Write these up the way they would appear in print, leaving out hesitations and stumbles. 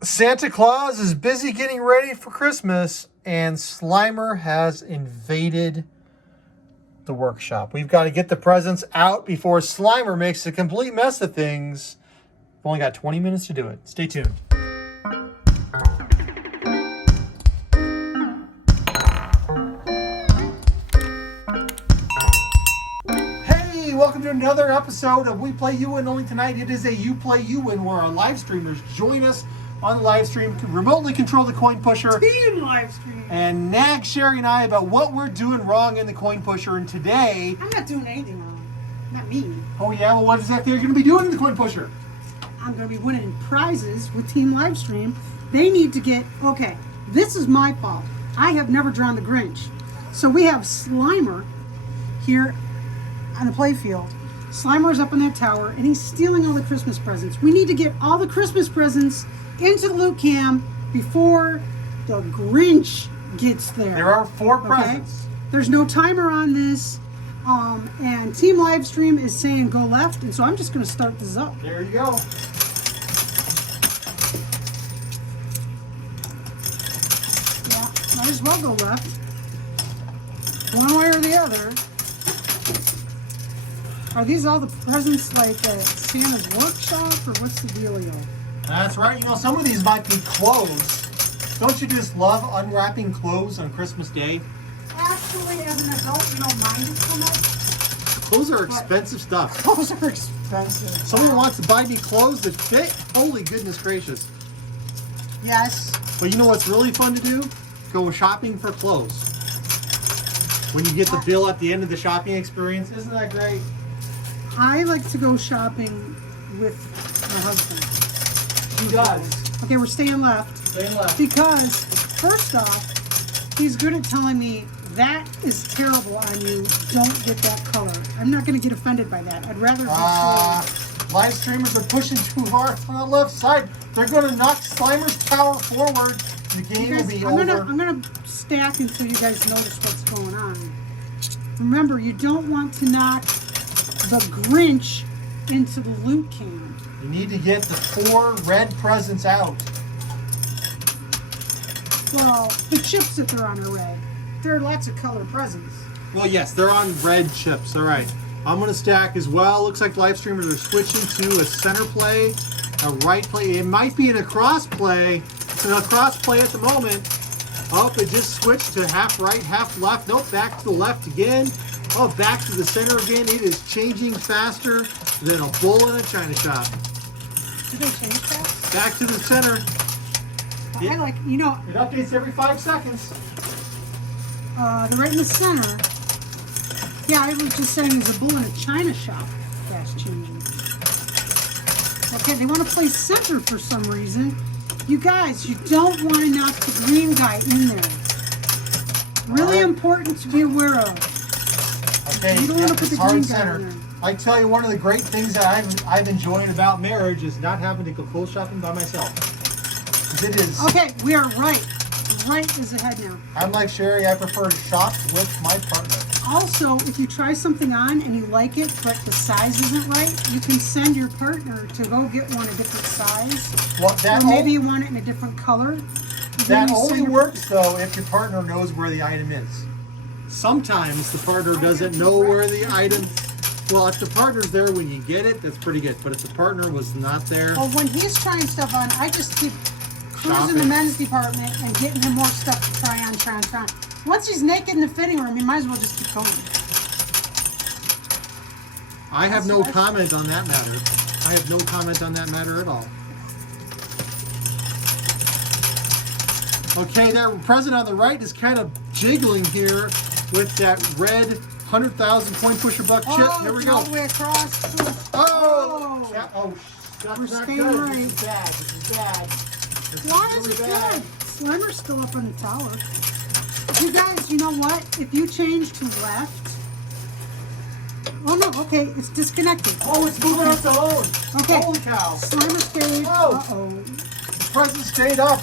Santa Claus is busy getting ready for Christmas, and Slimer has invaded the workshop. We've got to get the presents out before Slimer makes a complete mess of things. We've only got 20 minutes to do it. Stay tuned. Hey, welcome to another episode of We Play You Win. Only tonight it is a You Play You Win where our live streamers join us on the live stream to remotely control the coin pusher. Team live stream. And nag Sherry and I about what we're doing wrong in the coin pusher. And today... I'm not doing anything wrong. Not me. Oh yeah? Well, what exactly are you going to be doing in the coin pusher? I'm going to be winning prizes with Team Livestream. They need to get... Okay, this is my fault. I have never drawn the Grinch. So we have Slimer here on the playfield. Slimer's up in that tower, and he's stealing all the Christmas presents. We need to get all the Christmas presents into the loot cam before the Grinch gets there. There are 4 presents. There's no timer on this, and Team Livestream is saying go left, and so I'm just going to start this up. There you go. Yeah, might as well go left. One way or the other. Are these all the presents like at Santa's workshop, or what's the dealio? That's right. You know, some of these might be clothes. Don't you just love unwrapping clothes on Christmas Day? Actually, as an adult, you don't mind it so much. Clothes are expensive stuff. Clothes are expensive. Someone wants to buy me clothes that fit? Holy goodness gracious. Yes. But you know what's really fun to do? Go shopping for clothes. When you get the bill at the end of the shopping experience, isn't that great? I like to go shopping with my husband. He does. Okay, we're staying left. Staying left. Because, first off, he's good at telling me that is terrible on you. Don't get that color. I'm not going to get offended by that. I'd rather live streamers are pushing too hard from the left side. They're going to knock Slimer's tower forward. The game will be over. I'm gonna stack until you guys notice what's going on. Remember, you don't want to knock the Grinch into the loot can. You need to get the 4 red presents out. Well, the chips that they're on are red. There are lots of color presents. Well, yes, they're on red chips. All right. I'm going to stack as well. Looks like live streamers are switching to a center play, a right play. It might be in a cross play. It's in a cross play at the moment. Oh, it just switched to half right, half left. Nope, back to the left again. Oh, back to the center again. It is changing faster than a bull in a china shop. Did they change that? Back to the center. I like, you know, It updates every 5 seconds. they're right in the center. Yeah, I was just saying there's a bull in a china shop. That's changing. Okay, they want to play center for some reason. You guys, you don't want to knock the green guy in there. Really important to be aware of. Okay, You don't want to put the hard green guy center. in there. I tell you, one of the great things that I've enjoyed about marriage is not having to go clothes shopping by myself. 'Cause it is. Okay, we are right. Right is ahead now. I'm like Sherry. I prefer to shop with my partner. Also, if you try something on and you like it, but the size isn't right, you can send your partner to go get one a different size. Well, that Or maybe you want it in a different color. that only works though if your partner knows where the item is. Sometimes the partner doesn't know where the item. Well, if the partner's there when you get it, that's pretty good. But if the partner was not there, Well, when he's trying stuff on, I just keep cruising the Shopping. men's department and getting him more stuff to try on. Once he's naked in the fitting room, you might as well just keep going. I have no comment on that matter. I have no comment on that matter at all. Okay, that present on the right is kind of jiggling here with that red 100,000 coin pusher buck chip. Here we go. All the way across. Oh! Oh. Yeah, oh, that's We're not staying good. right. This is bad. This is bad. This Why is is really it bad. good? Slimer's still up on the tower. You guys, you know what? If you change to left. Oh no, okay, it's disconnected. Oh, it's moving on its own. Okay. Holy cow. Slimer stayed. Oh. Uh-oh. The present stayed up.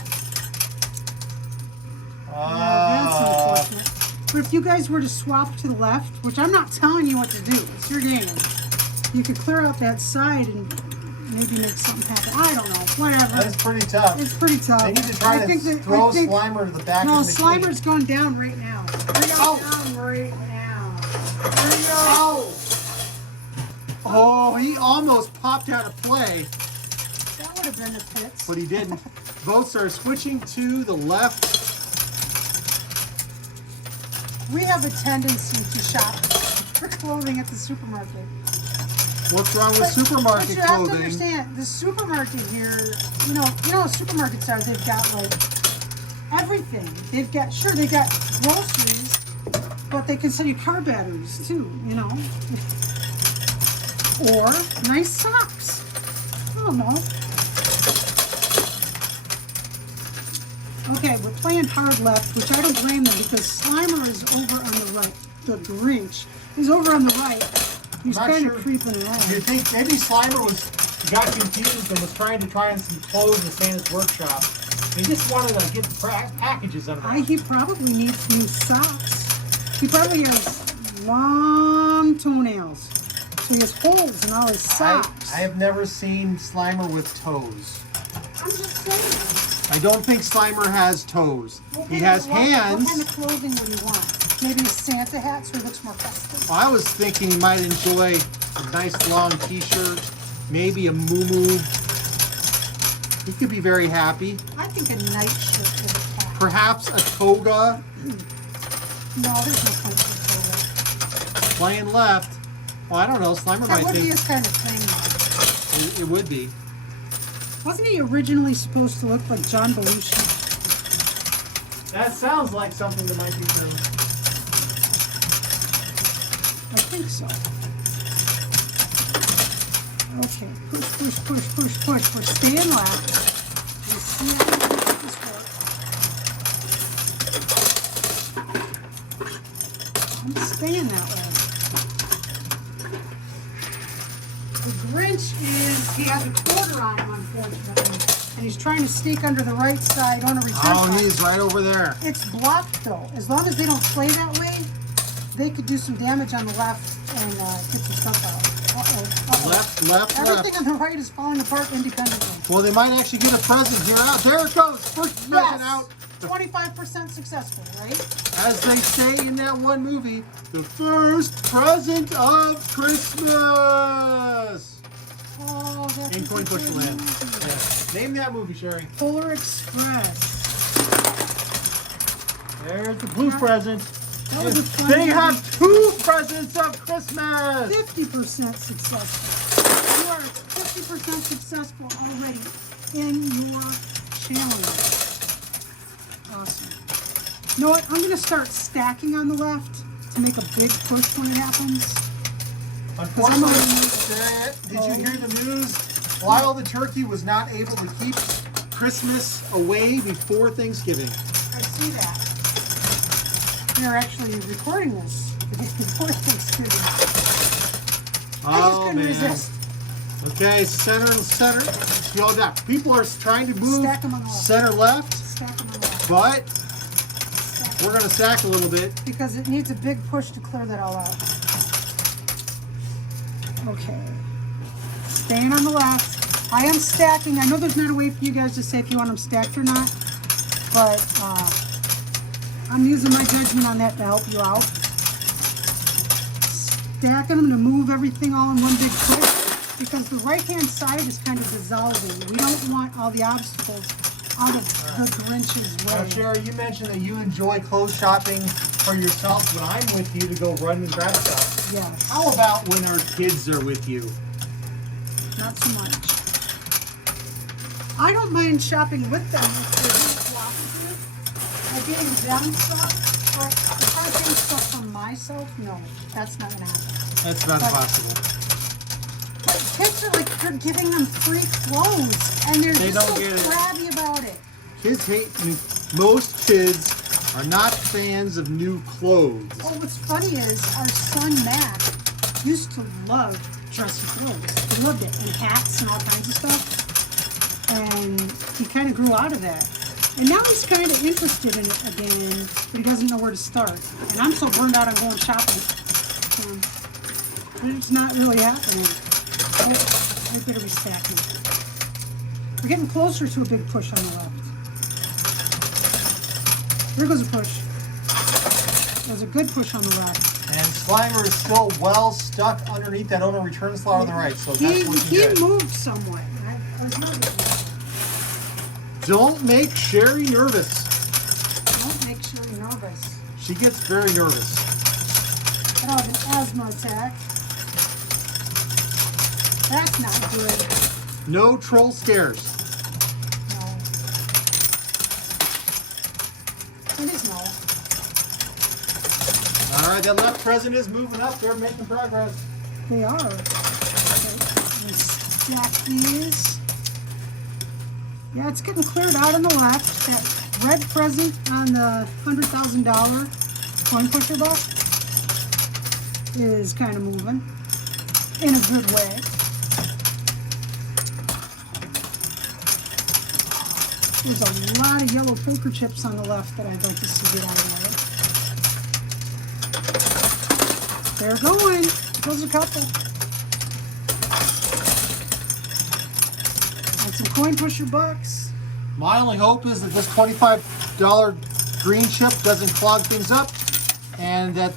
That's unfortunate. But if you guys were to swap to the left, which I'm not telling you what to do, it's your game. You could clear out that side and maybe make something happen. I don't know. Whatever. That's pretty tough. It's pretty tough. They need to try to throw Slimer to the back no, of the machine. Slimer's going down right now. We're going down right now. There you go. Oh, he almost popped out of play, That would have been the pits. but he didn't. Boats are switching to the left. We have a tendency to shop for clothing at the supermarket. What's wrong with supermarket But you have to clothing? understand, the supermarket here, you know what supermarkets are, they've got like everything. They've got groceries, but they can sell you car batteries too, you know. Or nice socks. I don't know. Okay, we're playing hard left, which I don't blame them because Slimer is over on the right. The Grinch is over on the right. He's Not kind sure. of creeping around. You think maybe Slimer got confused and was trying to try on some clothes in Santa's workshop? He just wanted to get the packages under. He probably needs new socks. He probably has long toenails. So he has holes in all his socks. I have never seen Slimer with toes. I'm just saying. I don't think Slimer has toes. He has hands. What kind of clothing would you want? Maybe a Santa hat so he looks more festive. I was thinking he might enjoy a nice long t-shirt, maybe a muumuu. He could be very happy. I think a nightshirt would be fine. Perhaps a toga. No, there's no point for toga. Playing left. Well, I don't know. Slimer That might would be think his kind of thing, though. it would be. Wasn't he originally supposed to look like John Belushi? That sounds like something that might be true. I think so. Okay, push. We're staying left. Let's see how this works. I'm staying that way. The Grinch he has a quarter on him, unfortunately. And he's trying to sneak under the right side on a return. Oh, he's right over there. It's blocked though. As long as they don't play that way, they could do some damage on the left and get some stuff out. Uh-oh. Left. Everything on the right is falling apart independently. Well, they might actually get a present here. Out there it goes. First present out. 25% successful, right? As they say in that one movie, the first present of Christmas. Oh, that's In Coin Push a good Land. movie. Yes. Name that movie, Sherry. Polar Express. There's the blue present. That was a fun They movie. have 2 presents of Christmas. 50% successful. You are 50% successful already in your challenge. Awesome. You know what? I'm going to start stacking on the left to make a big push when it happens. Unfortunately, did you hear the news? Lyle the turkey was not able to keep Christmas away before Thanksgiving. I see that. They're actually recording this before Thanksgiving. I just couldn't resist. Okay, center. You know that people are trying to move Stack 'em on the left. center left, Stack them on the left. but Stack 'em. we're gonna stack a little bit. Because it needs a big push to clear that all out. Okay. Staying on the left. I am stacking. I know there's not a way for you guys to say if you want them stacked or not, but I'm using my judgment on that to help you out. Stacking them to move everything all in one big push because the right-hand side is kind of dissolving. We don't want all the obstacles out of the Grinch's Now, way. Sherry, you mentioned that you enjoy clothes shopping for yourself when I'm with you to go run and grab stuff. Yes. How about when our kids are with you? Not so much. I don't mind shopping with them if they're being cooperative. Like getting them stuff, but if I'm getting stuff for myself, no, that's not gonna happen. That's not But- possible. But kids are like, you're giving them free clothes, and they're They just don't so get it. crabby about it. Kids hate most kids are not fans of new clothes. Oh, what's funny is our son Matt used to love dressy clothes. He loved it, and hats and all kinds of stuff. And he kind of grew out of that. And now he's kind of interested in it again, but he doesn't know where to start. And I'm so burned out on going shopping. It's not really happening. Oh, I better be stacking. We're getting closer to a big push on the left. There goes a push. There's a good push on the left. And Slimer is still well stuck underneath that owner return slot on the right, so that's looking He good. moved somewhat. I was nervous. Don't make Sherry nervous. Don't make sure you're nervous. She gets very nervous. I don't have an asthma attack. That's not good. No troll scares. No. It is no. All right, that left present is moving up. They're making progress. They are. Okay. Let's stack these. Yeah, it's getting cleared out on the left. That red present on the $100,000 coin pusher buck is kind of moving in a good way. There's a lot of yellow poker chips on the left that I'd like to see get on the way. They're going. There's a couple. And some coin pusher bucks. My only hope is that this $25 green chip doesn't clog things up, and that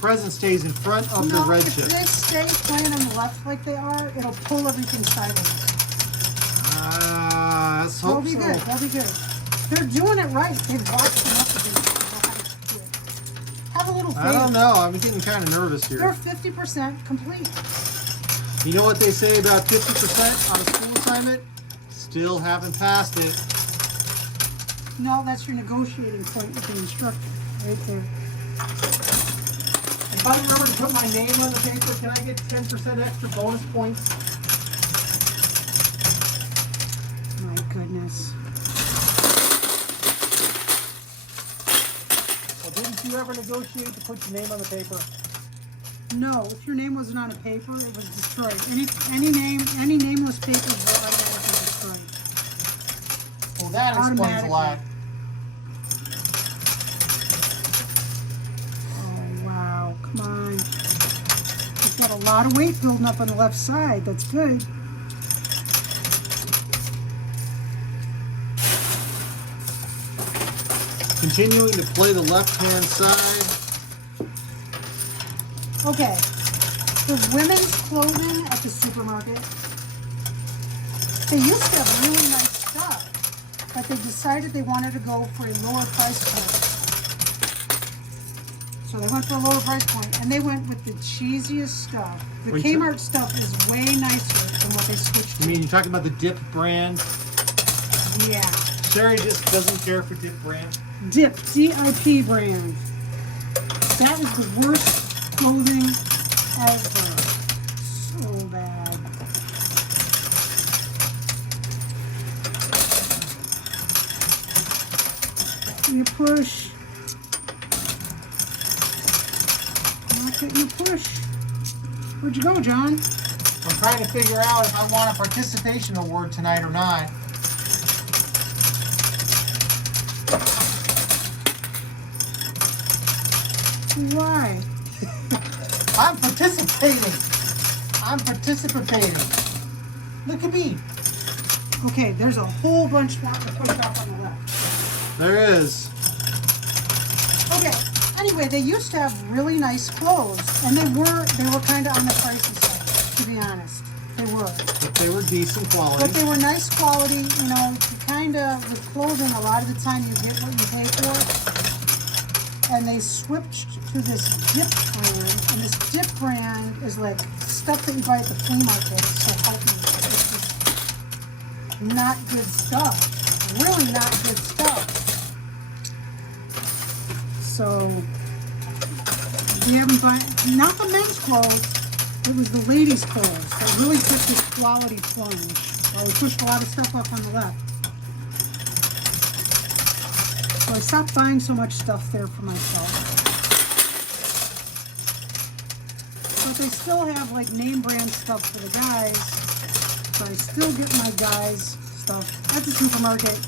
present stays in front of the red if chip. they stay playing on the left like they are, it'll pull everything sideways. Let's That'll hope be so. good. That'll be good. They're doing it right. They've watched enough of these. Have a little faith. I don't know. I'm getting kind of nervous They're here. 50% complete. You know what they say about 50% on a school assignment? Still haven't passed it. No, that's your negotiating point with the instructor, right there. If I remember to put my name on the paper, can I get 10% extra bonus points? My goodness. Well, didn't you ever negotiate to put your name on the paper? No, if your name wasn't on a paper, it was destroyed. Any nameless papers were automatically destroyed. Well, that explains a lot. Oh wow, come on. We've got a lot of weight building up on the left side. That's good. Continuing to play the left-hand side. Okay, for women's clothing at the supermarket, they used to have really nice stuff, but they decided they wanted to go for a lower price point. So they went for a lower price point, and they went with the cheesiest stuff. The Wait, Kmart stuff is way nicer than what they switched I to. mean, you're talking about the Dip brand. Yeah, Sherry just doesn't care for Dip brand. Dip, D-I-P brand. That is the worst clothing ever. So bad. You push. Not getting a push. Where'd you go, John? I'm trying to figure out if I want a participation award tonight or not. Why? I'm participating. I'm participating. Look at me. Okay, there's a whole bunch wanting to push up on the left. There is. Okay. Anyway, they used to have really nice clothes, and they were kind of on the pricey side, to be honest. They were. But they were decent quality. But they were nice quality. You know, you kind of with clothing, a lot of the time you get what you pay for. And they switched to this Dip brand, and this Dip brand is like stuff that you buy at the flea market. So help me, it's just not good stuff. Really not good stuff. So we haven't bought not the men's clothes. It was the ladies' clothes that really took this quality plunge. Well, we pushed a lot of stuff up on the left. So I stopped buying so much stuff there for myself. But they still have like name brand stuff for the guys. So I still get my guys' stuff at the supermarket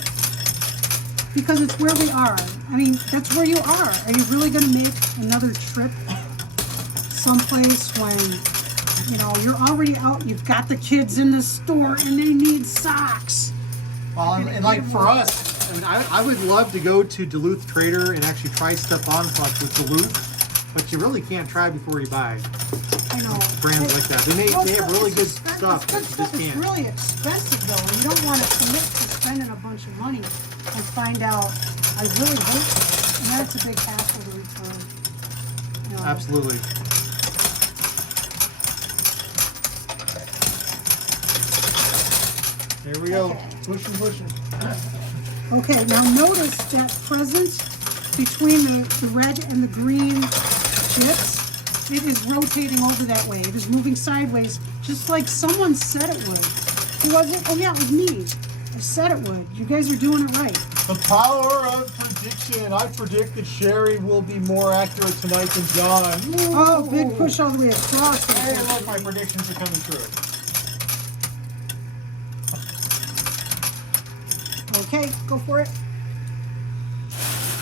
because it's where we are. I mean, that's where you are. Are you really going to make another trip someplace when, you know, you're already out, you've got the kids in the store and they need socks Well, and like for us, I mean, I would love to go to Duluth Trader and actually try stuff on with Duluth, but you really can't try before you buy. I know. Brands like that. They have really good stuff. It's good stuff. It's really expensive though. And you don't want to commit to spending a bunch of money and find out I really hate it. And that's a big hassle to return. You know. Absolutely. There we go. Okay. Pushing. Okay, now notice that present between the red and the green chips, it is rotating over that way. It is moving sideways, just like someone said it would. Who was it? Oh yeah, it was me. I said it would. You guys are doing it right. The power of prediction. I predict that Sherry will be more accurate tonight than John. Oh, big push all the way across. Hey, look, my predictions are coming true. Okay, go for it.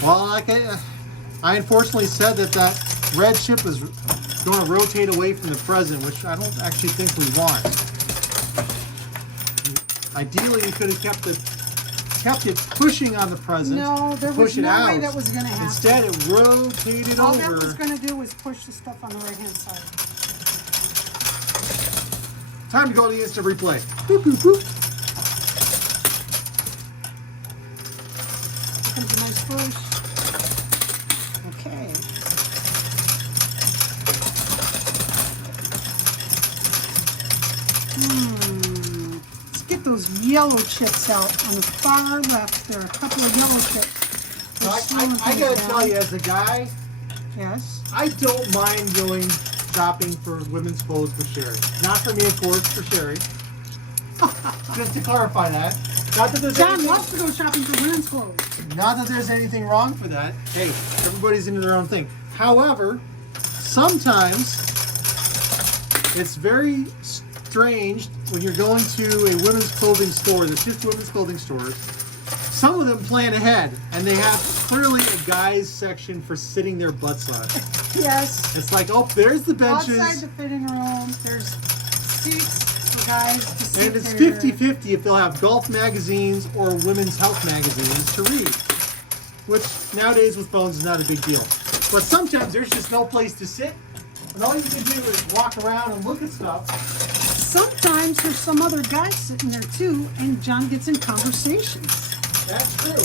Well, like I unfortunately said that red chip is going to rotate away from the present, which I don't actually think we want. Ideally, you could have kept it pushing on the present. No, there was no way that was going to happen. Instead, it rotated All over. that was going to do was push the stuff on the right-hand side. Time to go to the instant replay. Boop, boop, boop. Comes a nice push. Okay. Let's get those yellow chips out on the far left. There are a couple of yellow chips. I gotta tell you, as a guy, Yes. I don't mind going shopping for women's clothes for Sherry. Not for me, of course, for Sherry. Just to clarify that. Not that there's John anything, loves to go shopping for women's clothes. not that there's anything wrong for that. Hey, everybody's into their own thing. However, sometimes it's very strange when you're going to a women's clothing store, there's just women's clothing stores. Some of them plan ahead, and they have clearly a guys section for sitting their butts on. Yes. It's like, oh, there's the benches. Outside the fitting room, there's seats for guys to sit And it's there. 50-50 if they'll have golf magazines or women's health magazines to read. Which nowadays with phones is not a big deal. But sometimes there's just no place to sit. And all you can do is walk around and look at stuff. Sometimes there's some other guys sitting there too, and John gets in conversations. That's true.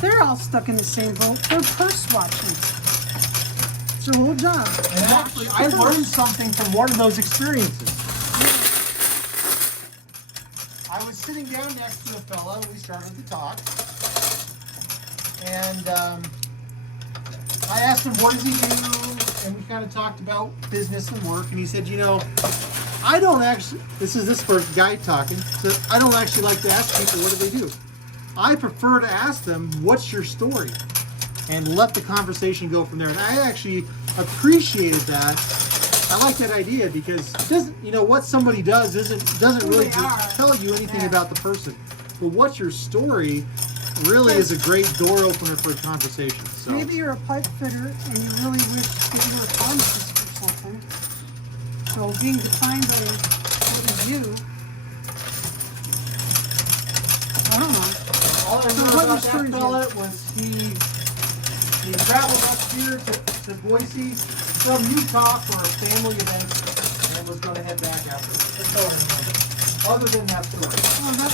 They're all stuck in the same boat. They're purse watching. It's their whole job. And actually, I learned something from one of those experiences. I was sitting down next to a fella, and we started to talk. And I asked him, what does he do? And we kind of talked about business and work. And he said, you know, I don't actually, this is this first guy talking, said, I don't actually like to ask people, what do they do? I prefer to ask them, what's your story? And let the conversation go from there. And I actually appreciated that. I like that idea because it doesn't, you know, what somebody does doesn't really tell you anything about the person. But what's your story really is a great door opener for a conversation. So Maybe you're a pipe fitter and you really wish that you were a pharmacist or something. So being defined by what you do, I don't know. all I know about that fella was he traveled up here to Boise from Utah for a family event and was going to head back after. That's all I know. Other than that story. Oh, that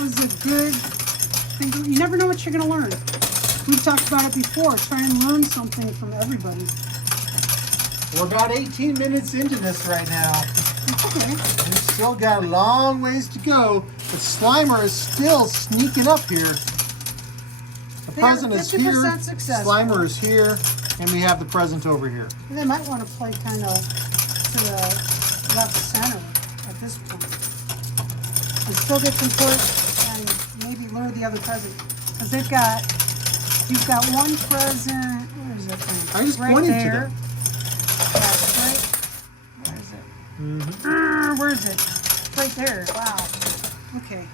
was a good thing. You never know what you're going to learn. We've talked about it before. Try and learn something from everybody. We're about 18 minutes into this right now. Okay. We've still got a long ways to go. The Slimer is still sneaking up here. The They're present is here. 50% successful. Slimer is here. And we have the present over here. They might want to play kind of to the left center at this point. And still get some push and maybe lure the other present. Because you've got one present, where is it? I just right pointed to there. them. That's right. Where is it? Where is it? Right there. Wow. Okay.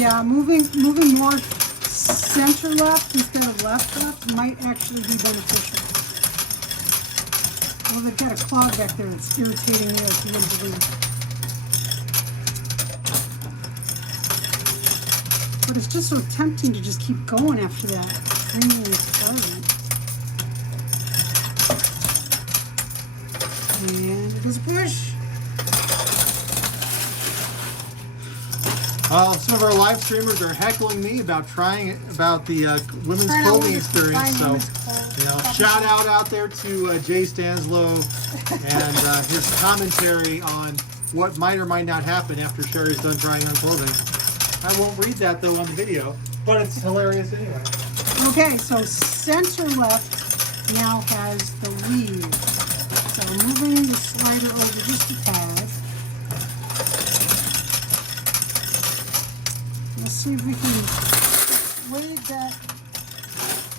Yeah, moving more center left instead of left might actually be beneficial. Well, they've got a clog back there that's irritating me like you wouldn't believe. But it's just so tempting to just keep going after that. Premium detergent. And it does a push. Some of our live streamers are heckling me about the women's Trying out clothing women's- experience. trying So, women's clothes. shout out there to Jay Stanslow, and his commentary on what might or might not happen after Sherry's done trying on clothing. I won't read that though on the video, but it's hilarious anyway. Okay, so center left now has the lead. So moving the slider over just a tad. Let's see if we can wave that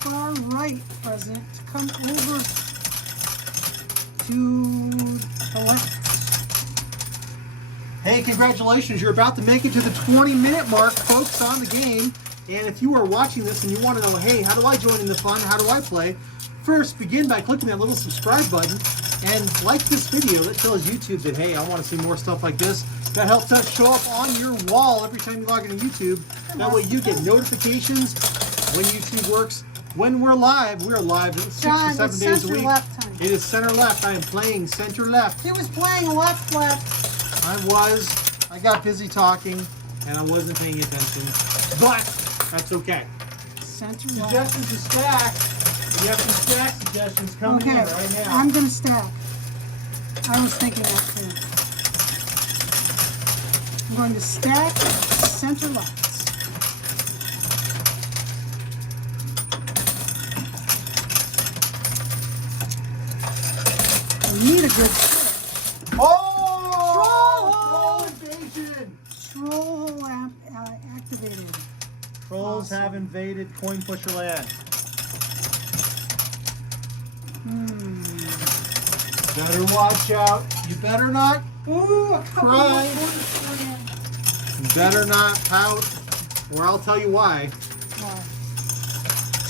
far right present to come over to the left. Hey, congratulations. You're about to make it to the 20-minute mark, folks, on the game. And if you are watching this and you want to know, hey, how do I join in the fun? How do I play? First, begin by clicking that little subscribe button and like this video. That tells YouTube that, hey, I want to see more stuff like this. That helps us show up on your wall every time you log into YouTube. That way you get notifications when YouTube works. When we're live 6 John, to 7 it's days a center week. left, honey. It is center left. I am playing center left. He was playing left. I got busy talking and I wasn't paying attention, but that's okay. Center left. Suggestions to stack. You have some stack suggestions coming in Okay, right now. I'm going to stack. I was thinking that too. I'm going to stack center left. I need a good switch. Oh! Troll invasion! Troll activated. Trolls have invaded Coin Pusher Land. Better watch out. You better not Ooh, a couple Cry. more points for you. You better not pout, or I'll tell you why. Well,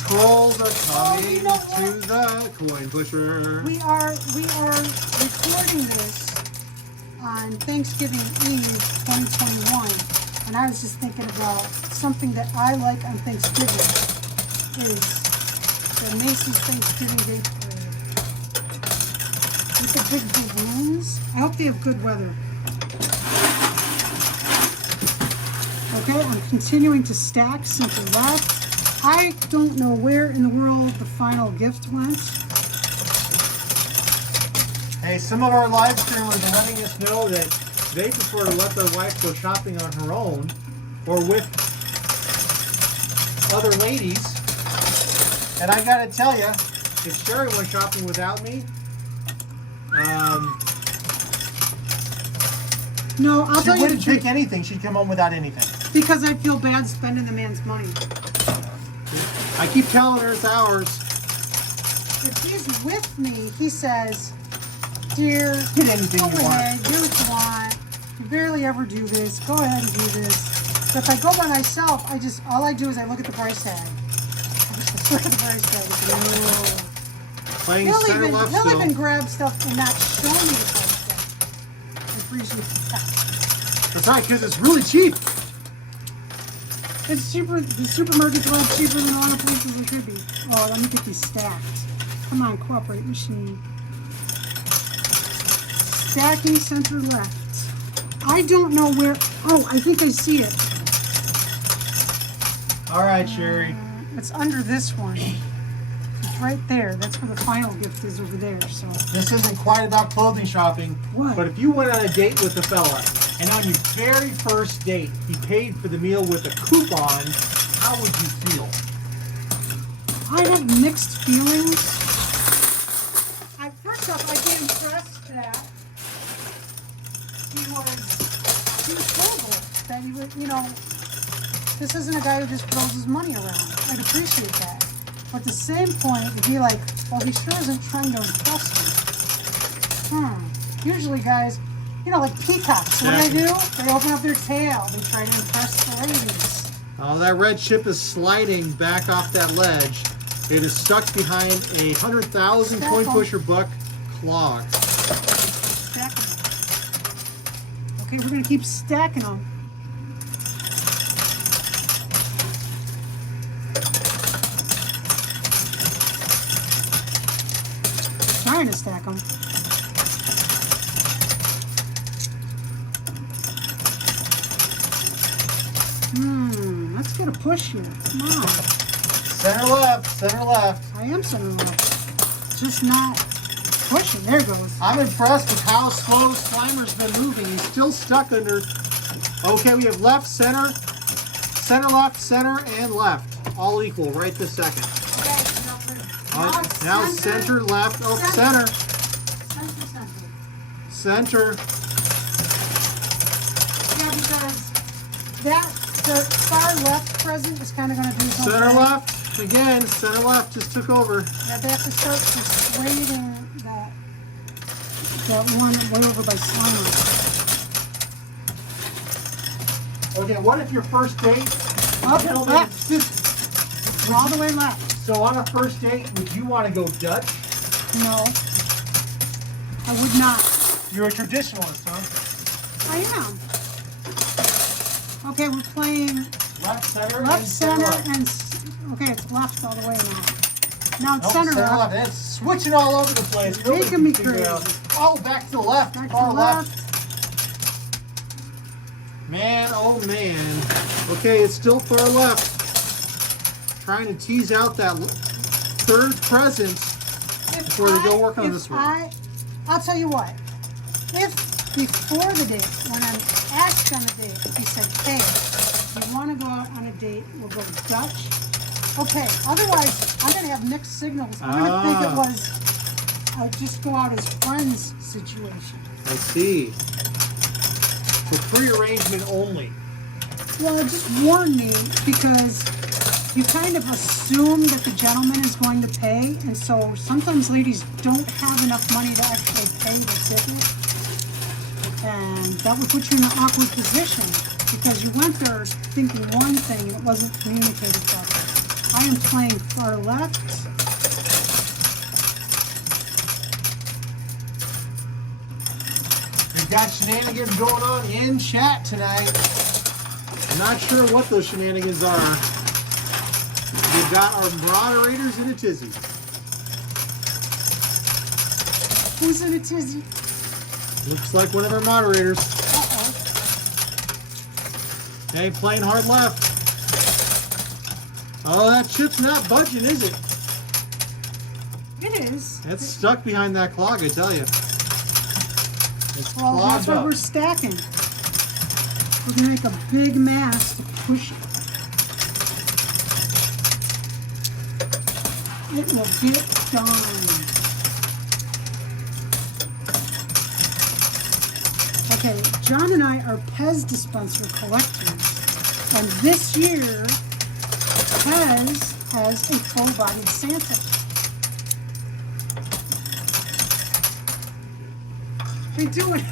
Trolls are coming you know to the Coin Pusher. we are recording this on Thanksgiving Eve 2021, and I was just thinking about something that I like on Thanksgiving is the Macy's Thanksgiving Day Parade. With the big balloons. I hope they have good weather. Okay, I'm continuing to stack center left. I don't know where in the world the final gift went. Hey, some of our live streamers are letting us know that they prefer to let their wife go shopping on her own or with other ladies. And I gotta tell you, if Sherry went shopping without me, No, I'll she tell you the wouldn't truth. pick anything. She'd come home without anything. Because I feel bad spending the man's money. I keep telling her it's ours. If he's with me, he says, "Dear, Get anything go you want." ahead, do what you want. You barely ever do this. Go ahead and do this." But if I go by myself, all I do is I look at the price tag. I just look at the price tag. No. Playing He'll center even, left he'll still. even grab stuff and not show me the price tag. I appreciate that. That's right, because it's really cheap. It's cheaper. The supermarket's a lot cheaper than a lot of places it should be. Oh, let me get these stacked. Come on, cooperate, machine. Stacking center left. I don't know where. Oh, I think I see it. All right, Sherry. It's under this one. It's right there. That's where the final gift is over there. So This isn't quite about clothing shopping. What? But if you went on a date with a fella, and on your very first date, he paid for the meal with a coupon, how would you feel? I have mixed feelings. First off, I get impressed that he was total. That he was, this isn't a guy who just throws his money around. I'd appreciate that. But at the same point, it'd be like, well, he sure isn't trying to impress me. Usually guys, like peacocks, what do? They open up their tail. They try to impress the ladies. Oh, that red chip is sliding back off that ledge. It is stuck behind a 100,000 Coin Pusher buck clog. Stack them. Okay, we're going to keep stacking them. to stack them. Let's get a push here. Come on. Center left, center left. I am center left. Just not pushing. There it goes. I'm impressed with how slow Slimer's been moving. He's still stuck under. Okay, we have left, center, center, left, center, and left. All equal right this second. Now center, left, oh, center. Center. Yeah, because the far left present is kind of going to do something. Center left. Again, center left just took over. Yeah, they have to start persuading that one way over by Slimer. Okay, what if your first date? Up, left. All the way left. So on a first date, would you want to go Dutch? No. I would not. You're a traditionalist, huh? I am. Okay, we're playing Left, center, left, and center, left. and okay, it's left all the way now. Now it's Nope, center left. It's switching all over the place. It's Nobody making can me figure crazy. out. Oh, back to the left. Back to Far the left. left. Man, oh man. Okay, it's still far left. Trying to tease out that third presence before we go work on this one. I'll tell you what. If before the date, when I'm asked on a date, he said, hey, you want to go out on a date, we'll go Dutch. Okay, otherwise, I'm going to have mixed signals. I'm going to think it was just go out as friends situation. I see. So pre-arrangement only. Well, it just warned me because you kind of assume that the gentleman is going to pay, and so sometimes ladies don't have enough money to actually pay to sit in it. And that would put you in an awkward position because you went there thinking one thing and it wasn't communicated properly. I am playing far left. We've got shenanigans going on in chat tonight. I'm not sure what those shenanigans are. We've got our moderators in a tizzy. Who's in a tizzy? Looks like one of our moderators. Uh-oh. Hey, playing hard left. Oh, that chip's not budging, is it? It is. It's stuck behind that clog, I tell you. It's Well, that's clogged why up. we're stacking. We're going to make a big mass to push it. It will get done. Okay, John and I are Pez dispenser collectors. And this year, Pez has a full-bodied Santa. They do it.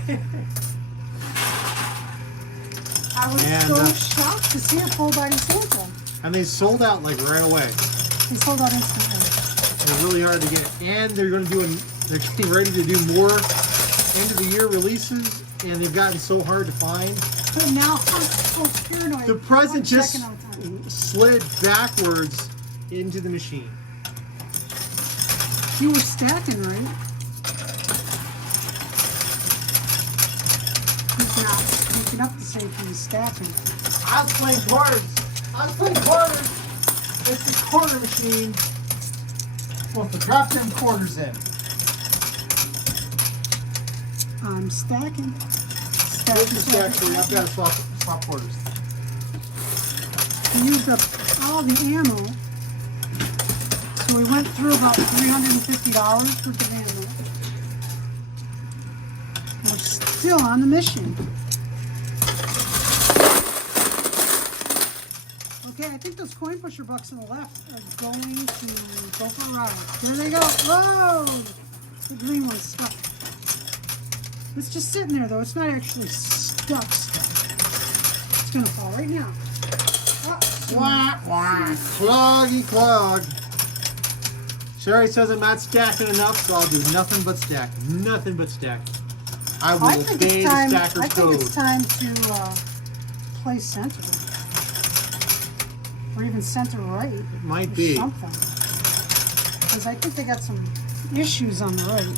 I was And, so shocked to see a full-bodied Santa. And they sold out like right away. They sold out instantly. They're really hard to get. And they're going to do they're getting ready to do more end of the year releases, and they've gotten so hard to find. But now I'm so paranoid. The present I'm just checking out time. slid backwards into the machine. You were stacking, right? He's not speaking up to say if he's stacking. I was playing quarters. I was playing quarters. It's a quarter machine. Supposed to drop them quarters in. I'm stacking. Where's the stack for you? I've got to swap quarters. We used up all the ammo. So we went through about $350 worth of ammo. We're still on the mission. Okay, I think those coin pusher bucks on the left are going to go for a ride. There they go. Whoa! The green one's stuck. It's just sitting there though. It's not actually stuck. It's gonna fall right now. Wah, wah. Cloggy clog. Sherry says I'm not stacking enough, so I'll do nothing but stack. Nothing but stack. I will obey the stacker's I think code. it's time to play center. Or even center right. It might or be. something. Because I think they got some issues on the right.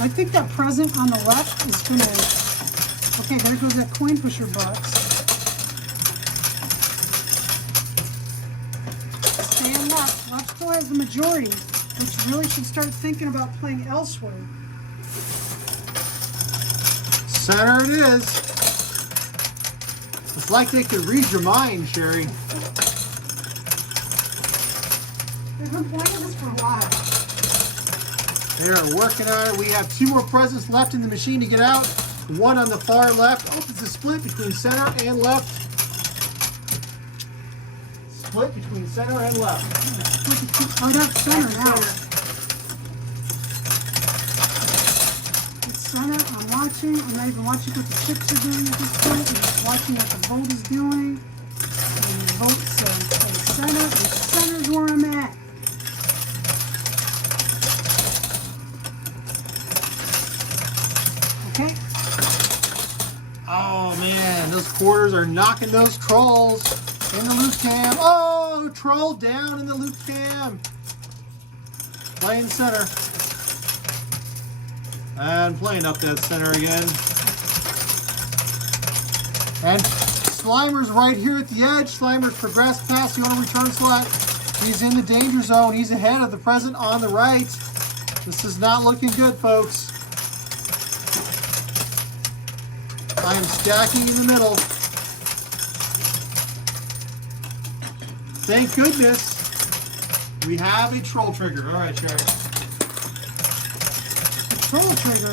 I think that present on the left is gonna, okay, there goes that coin pusher box. Stay on left. Left still has the majority, which really should start thinking about playing elsewhere. Center it is. It's like they could read your mind, Sherry. They've been playing this for a while. They are working on it. We have 2 more presents left in the machine to get out. One on the far left. Oh, it's a split between center and left. Split between center and left. Oh, that's center now. It's center. I'm watching. I'm not even watching what the chips are doing at this point. I'm just watching what the vote is doing. And the vote says play center. And center's where I'm at. Okay. Oh man, those quarters are knocking those trolls in the loop cam. Oh, troll down in the loop cam. Playing center. And playing up that center again. And Slimer's right here at the edge. Slimer's progressed past the auto return slot. He's in the danger zone. He's ahead of the present on the right. This is not looking good, folks. I am stacking in the middle. Thank goodness we have a troll trigger. All right, Sherry. The troll trigger.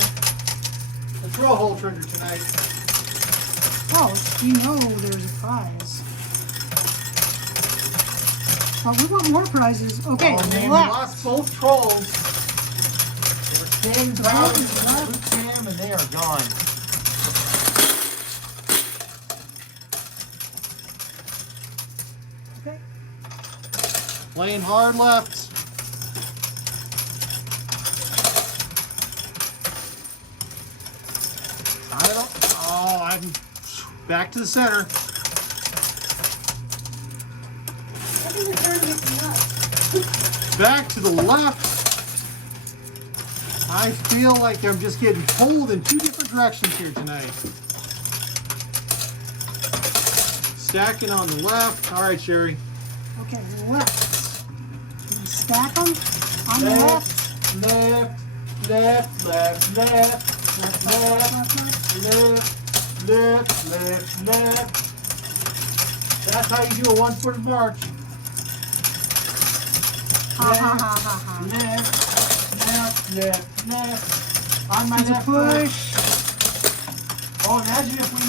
A troll hole trigger tonight. Oh, you know there's a prize. Oh, we want more prizes. Okay, Oh man, we left. lost both trolls. They were standing around in the loop cam and they are gone. Okay. Playing hard left. I don't. Oh, I'm back to the center. I think we're trying to get the left. Back to the left. I feel like I'm just getting pulled in 2 different directions here tonight. Stacking on the left. All right, Sherry. Okay, left. Can we stack them on the left? Left, left, left, left, Left, left, left, left, left. That's how you do a 1-foot march. Ha ha ha ha ha. Left, left, left, left. On my There's a left foot. push. Oh, imagine if we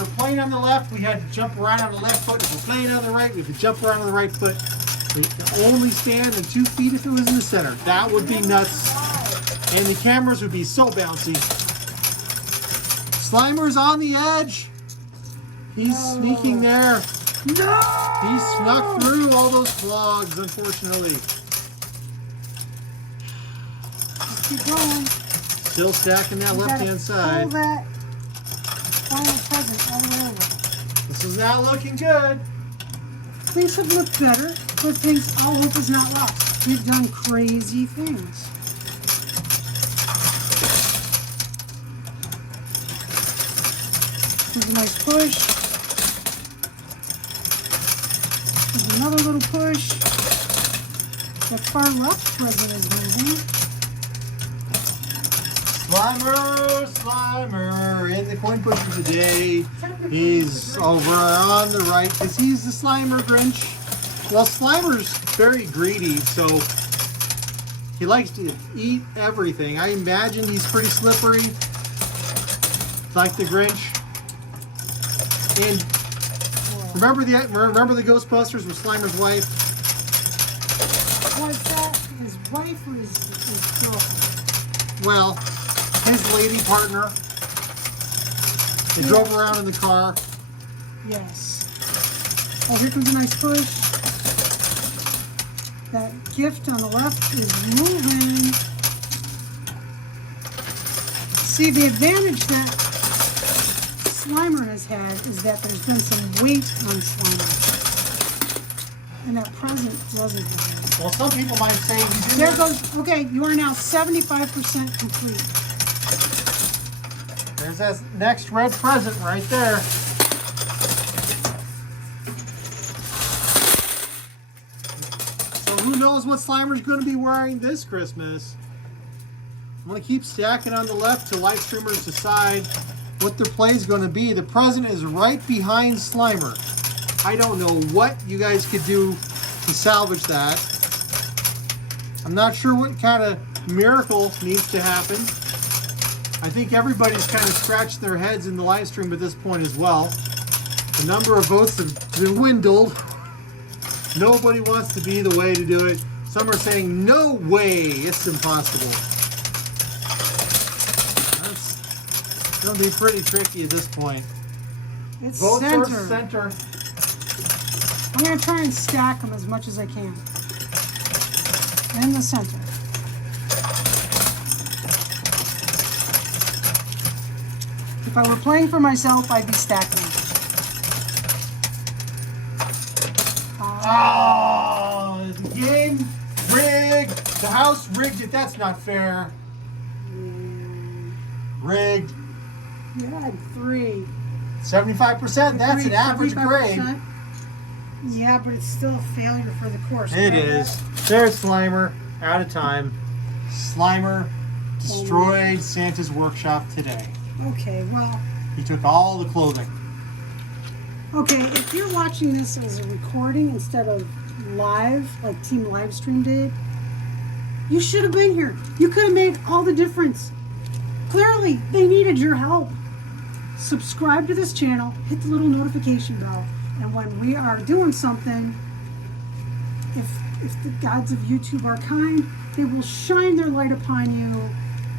were playing on the left, we had to jump around on the left foot. If we're playing on the right, we could jump around on the right foot. We could only stand on 2 feet if it was in the center. That would be nuts. And the cameras would be so bouncy. Slimer's on the edge. He's sneaking there. No! He snuck through all those clogs, unfortunately. Just keep going. Still stacking that You gotta left-hand side. pull that final present all the way over. This is not looking good. Things have looked better, but things, all hope is not lost. We've done crazy things. Here's a nice push. Here's another little push. That far left present is moving. Slimer in the coin pusher today. He's over on the right because he's the Slimer Grinch. Well, Slimer's very greedy, so he likes to eat everything. I imagine he's pretty slippery, like the Grinch. And remember the Ghostbusters with Slimer's wife? Was that his wife or his girlfriend? Well, his lady partner. They drove around in the car. Yes. Oh, here comes a nice push. That gift on the left is moving. See, the advantage that Slimer has had is that there's been some weight on Slimer. And that present doesn't have that. Well, some people might say you didn't. There goes, okay, you are now 75% complete. There's that next red present right there. So who knows what Slimer's going to be wearing this Christmas? I'm going to keep stacking on the left till live streamers decide what their play is going to be. The present is right behind Slimer. I don't know what you guys could do to salvage that. I'm not sure what kind of miracle needs to happen. I think everybody's kind of scratched their heads in the live stream at this point as well. The number of votes have dwindled. Nobody wants to be the way to do it. Some are saying, no way, it's impossible. That's going to be pretty tricky at this point. It's Vote center. for center. I'm going to try and stack them as much as I can. In the center. If I were playing for myself, I'd be stacking. Oh, the game rigged. The house rigged it. That's not fair. Rigged. You had 3. 75%. That's an average grade. 75%. Yeah, but it's still a failure for the course. It is. There's Slimer. Out of time. Slimer destroyed Santa's workshop today. Okay, well. He took all the clothing. Okay, if you're watching this as a recording instead of live, like Team Livestream did, you should have been here. You could have made all the difference. Clearly, they needed your help. Subscribe to this channel, hit the little notification bell, and when we are doing something, if the gods of YouTube are kind, they will shine their light upon you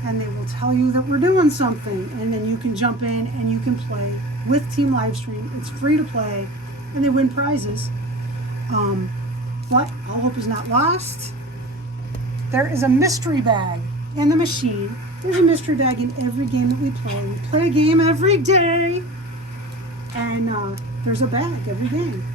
and they will tell you that we're doing something, and then you can jump in and you can play with Team Livestream. It's free to play and they win prizes. But all hope is not lost. There is a mystery bag in the machine. There's a mystery bag in every game that we play. We play a game every day, and there's a bag every game.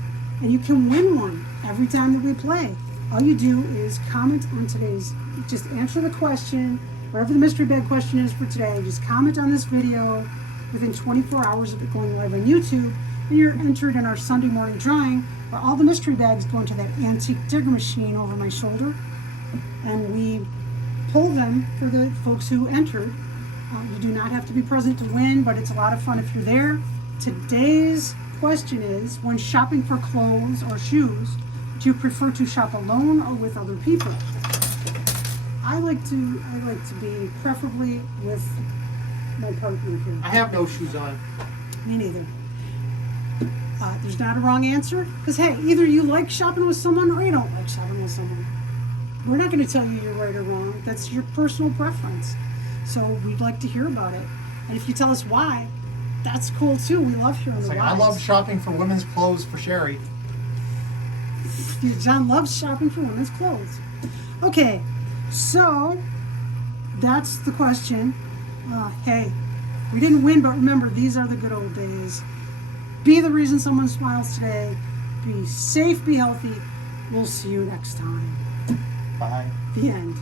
And you can win one every time that we play. All you do is comment on today's, just answer the question, whatever the mystery bag question is for today, just comment on this video within 24 hours of it going live on YouTube, and you're entered in our Sunday morning drawing, where all the mystery bags go into that antique digger machine over my shoulder, and we pull them for the folks who entered. You do not have to be present to win, but it's a lot of fun if you're there. Today's question is, when shopping for clothes or shoes, do you prefer to shop alone or with other people? I like to be preferably with my partner here. I have no shoes on. Me neither. There's not a wrong answer, because hey, either you like shopping with someone or you don't like shopping with someone. We're not going to tell you you're right or wrong. That's your personal preference. So we'd like to hear about it. And if you tell us why, that's cool too. We love hearing the whys. I love shopping for women's clothes for Sherry. John loves shopping for women's clothes. Okay, so that's the question. Hey, we didn't win, but remember, these are the good old days. Be the reason someone smiles today. Be safe, be healthy. We'll see you next time. Bye. The end.